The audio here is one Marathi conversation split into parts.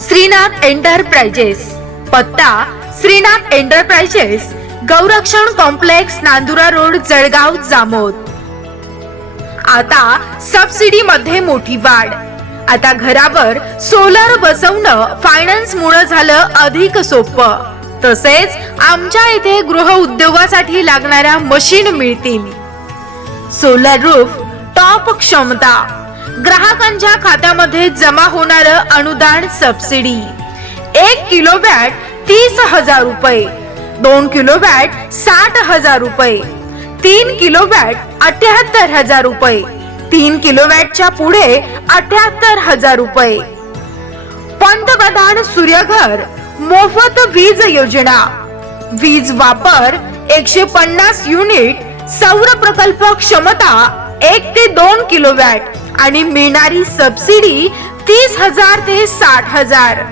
श्रीनाथ एंटरप्राइजेस पत्ता Shrinath enterprises Gaurakshan complex Nandura road Jalgaon Jamod. आता सबसिडी मध्ये मोठी वाढ. आता घरावर सोलर बसवणं फायनान्स मुळे झालं अधिक सोपं. तसेच आमच्या इथे गृह उद्योगासाठी लागणाऱ्या मशीन मिळतील. सोलर रूफ टॉप क्षमता. ग्राहकांच्या खात्यामध्ये जमा होणार अनुदान सबसिडी एक किलो वॅट तीस हजार रुपये. दोन किलो वॅट साठ हजार रुपये. तीन किलो वॅट अठ्याहत्तर हजार रुपये. तीन किलो वॅटच्या पुढे अठ्याहत्तर हजार रुपये. पंतप्रधान सूर्यघर मोफत वीज योजना. वीज वापर एकशे पन्नास युनिट सौर प्रकल्प क्षमता एक ते दोन किलो वॅट आणि मिळणारी सबसिडी तीस हजार ते साठ हजार.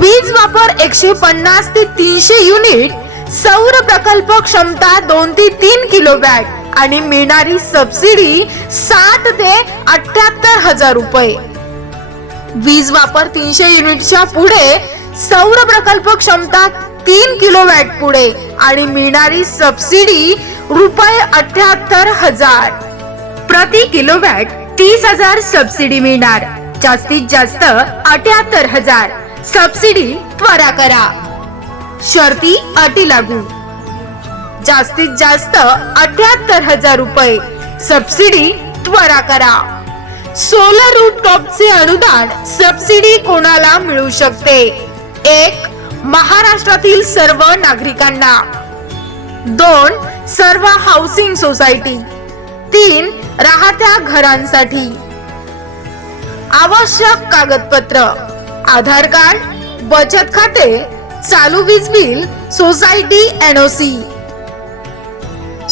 वीज वापर एकशे पन्नास ते तीनशे युनिट सौर प्रकल्प क्षमता दोन ते तीन किलो वॅट आणि मिळणारी सबसिडी साठ ते अठ्याहत्तर हजार रुपये. वीज वापर तीनशे युनिटच्या पुढे सौर प्रकल्प क्षमता तीन किलो वॅट पुढे आणि मिळणारी सबसिडी रुपये अठ्याहत्तर हजार. प्रति किलोवॅट तीस हजार सबसिडी मिळणार. जास्तीत जास्त अठ्याहत्तर हजार. सबसिडी त्वरा करा. शर्ती अटी लागू. जास्तीत जास्त अठ्याहत्तर हजार रुपये. सबसिडी त्वरा करा. सोलर रूफटॉपचे अनुदान सबसिडी कोणाला मिळू शकते? एक महाराष्ट्रातील सर्व नागरिकांना. दोन सर्व हाऊसिंग सोसायटी. तीन राहत्या घरांसाठी. आवश्यक कागदपत्र आधार कार्ड बचत खाते चालू वीज bill society NOC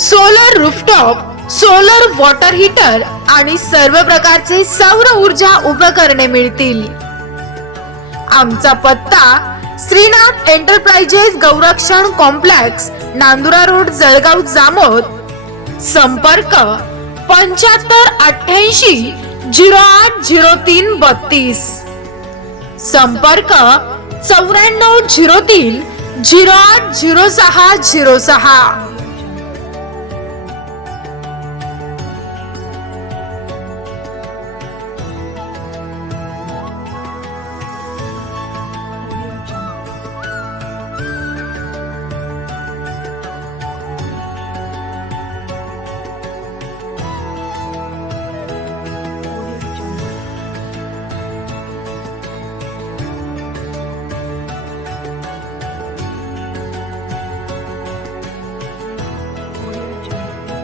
solar rooftop solar water heater आणि सर्व प्रकारचे सौर ऊर्जा उपकरणे मिळतील. आमचा पत्ता Shrinath enterprises Gaurakshan complex Nandura road Jalgaon Jamod. संपर्क पंच्याहत्तर अठ्ठ्याऐंशी झिरो आठ झिरो तीन बत्तीस. संपर्क चौऱ्याण्णव झिरो तीन झिरो आठ झिरो सहा झिरो सहा.